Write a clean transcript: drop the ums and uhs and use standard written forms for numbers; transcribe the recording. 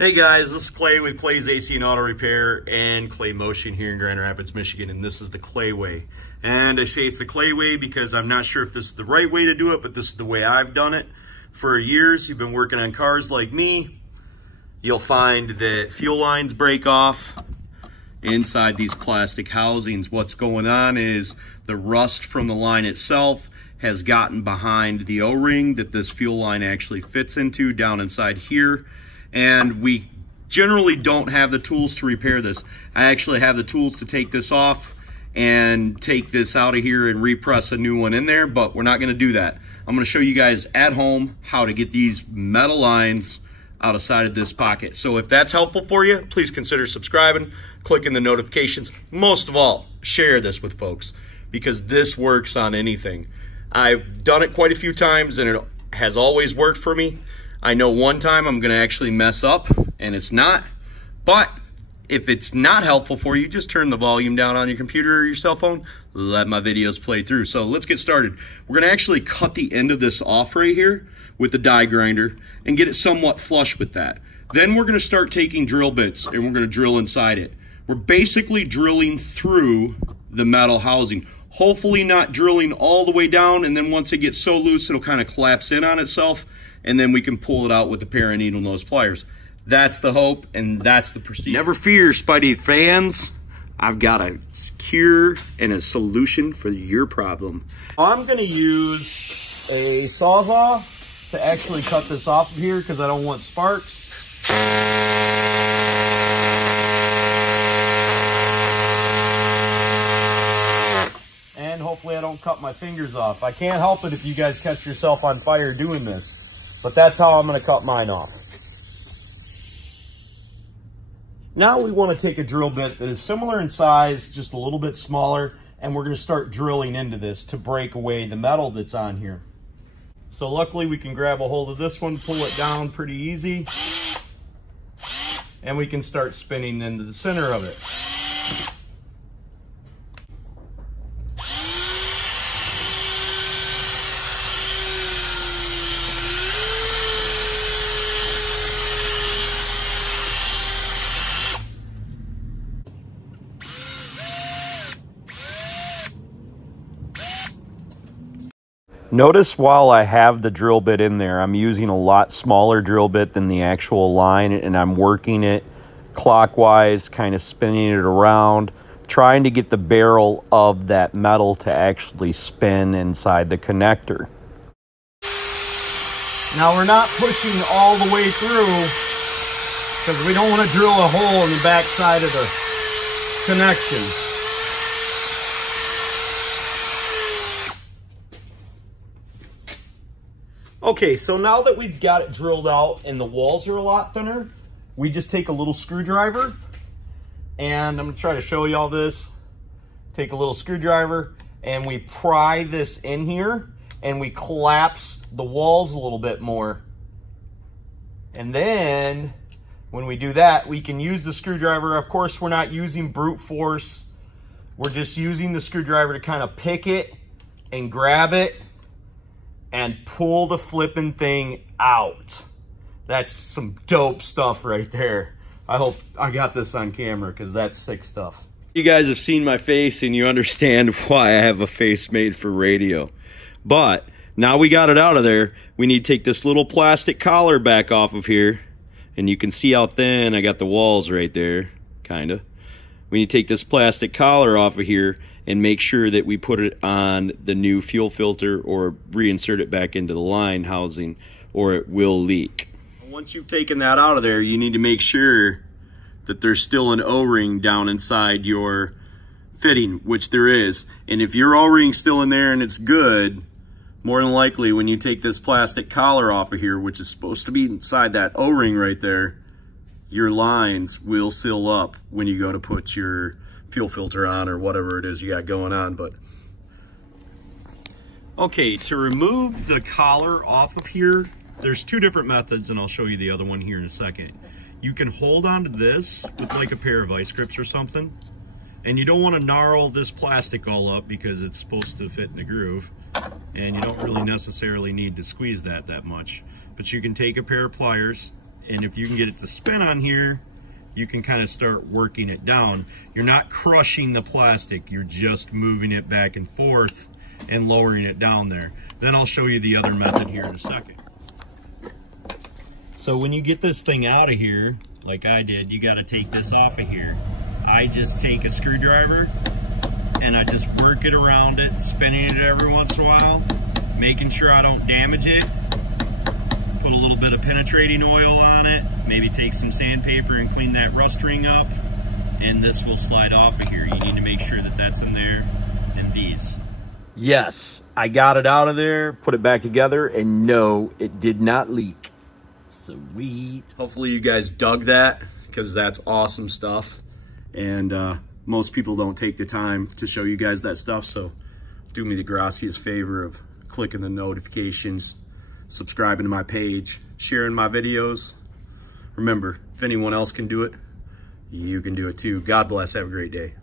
Hey guys, this is Clay with Clay's AC and Auto Repair and Clay Motion here in Grand Rapids, Michigan, and this is the Clay way. And I say it's the Clay way because I'm not sure if this is the right way to do it, but this is the way I've done it. For years, you've been working on cars like me, you'll find that fuel lines break off inside these plastic housings. What's going on is the rust from the line itself has gotten behind the O-ring that this fuel line actually fits into down inside here. And we generally don't have the tools to repair this. I actually have the tools to take this off and take this out of here and repress a new one in there, but we're not gonna do that. I'm gonna show you guys at home how to get these metal lines out of side of this pocket. So if that's helpful for you, please consider subscribing, clicking the notifications. Most of all, share this with folks because this works on anything. I've done it quite a few times and it has always worked for me. I know one time I'm gonna actually mess up and it's not, but if it's not helpful for you, just turn the volume down on your computer or your cell phone, let my videos play through. So let's get started. We're gonna actually cut the end of this off right here with the die grinder and get it somewhat flush with that. Then we're gonna start taking drill bits and we're gonna drill inside it. We're basically drilling through the metal housing. Hopefully not drilling all the way down, and then once it gets so loose, it'll kind of collapse in on itself, and then we can pull it out with a pair of needle nose pliers. That's the hope, and that's the procedure. Never fear, Spidey fans. I've got a cure and a solution for your problem. I'm gonna use a Sawzall to actually cut this off of here because I don't want sparks. And hopefully I don't cut my fingers off. I can't help it if you guys catch yourself on fire doing this, but that's how I'm gonna cut mine off. Now we wanna take a drill bit that is similar in size, just a little bit smaller, and we're gonna start drilling into this to break away the metal that's on here. So luckily we can grab a hold of this one, pull it down pretty easy, and we can start spinning into the center of it. Notice while I have the drill bit in there, I'm using a lot smaller drill bit than the actual line, and I'm working it clockwise, kind of spinning it around, trying to get the barrel of that metal to actually spin inside the connector. Now we're not pushing all the way through because we don't want to drill a hole in the back side of the connection. Okay, so now that we've got it drilled out and the walls are a lot thinner, we just take a little screwdriver, and I'm gonna try to show you all this. Take a little screwdriver and we pry this in here and we collapse the walls a little bit more. And then when we do that, we can use the screwdriver. Of course, we're not using brute force. We're just using the screwdriver to kind of pick it and grab it and pull the flipping thing out. That's some dope stuff right there. I hope I got this on camera because that's sick stuff. You guys have seen my face and you understand why I have a face made for radio. But now we got it out of there, we need to take this little plastic collar back off of here. And you can see how thin I got the walls right there, kinda. We need to take this plastic collar off of here and make sure that we put it on the new fuel filter or reinsert it back into the line housing, or it will leak. Once you've taken that out of there, you need to make sure that there's still an O-ring down inside your fitting, which there is. And if your O-ring's still in there and it's good, more than likely when you take this plastic collar off of here, which is supposed to be inside that O-ring right there, your lines will seal up when you go to put your fuel filter on or whatever it is you got going on. But okay, to remove the collar off of here, there's two different methods, and I'll show you the other one here in a second. You can hold onto this with like a pair of vice grips or something, and you don't want to gnarl this plastic all up because it's supposed to fit in the groove, and you don't really necessarily need to squeeze that much. But you can take a pair of pliers and if you can get it to spin on here, you can kind of start working it down. You're not crushing the plastic, you're just moving it back and forth and lowering it down there. Then I'll show you the other method here in a second. So when you get this thing out of here, like I did, you got to take this off of here. I just take a screwdriver and I just work it around it, spinning it every once in a while, making sure I don't damage it. Put a little bit of penetrating oil on it, maybe take some sandpaper and clean that rust ring up, and this will slide off of here. You need to make sure that that's in there, and these. Yes, I got it out of there, put it back together, and no, it did not leak. Sweet. Hopefully you guys dug that, because that's awesome stuff. And most people don't take the time to show you guys that stuff, so do me the gracias favor of clicking the notifications, subscribing to my page, sharing my videos. Remember, if anyone else can do it, you can do it too. God bless. Have a great day.